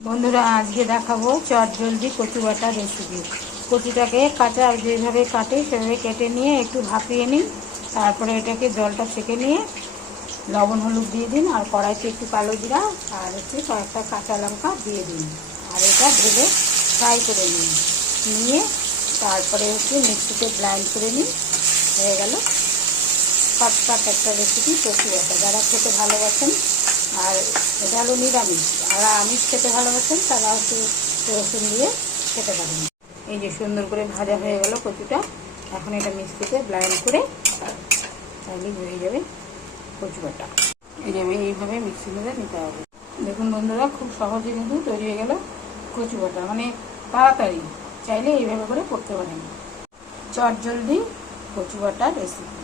বন্ধুরা আজকে দেখাবো চটজলদি কচু বাটা রেসিপি। কচুটাকে কাঁচা যেভাবে কাটে সেভাবে কেটে নিয়ে একটু ভাপিয়ে নিন। তারপরে এটাকে জলটা সেঁকে নিয়ে লবণ হলুদ দিয়ে দিন, আর কড়াইতে একটু কালো জিরা আর একটু কয়েকটা কাঁচা লঙ্কা দিয়ে দিন, আর এটা ঢেলে ফ্রাই করে নিন। নিয়ে তারপরে মিক্সিতে ব্লেন্ড করে নিন। হয়ে গেল শর্টকাট একটা রেসিপি কচু বাটা। যারা খেতে ভালোবাসেন, আর এটা হলো নিরামিষ, আর আমিষ খেতে ভালোবাসেন তারা একটু রসুন দিয়ে খেতে পারেন। এই যে সুন্দর করে ভাজা হয়ে গেল কচুটা। এখন এটা মিক্সিতে ব্লেন্ড করে তাহলেই হয়ে যাবে কচু বাটা। এইভাবে মিক্সি করে নিতে হবে। দেখুন বন্ধুরা, খুব সহজে কিন্তু তৈরি হয়ে গেল কচু বাটা, মানে তাড়াতাড়ি। চাইলে এইভাবে করে করতে পারেন চটজলদি কচু বাটা রেসিপি।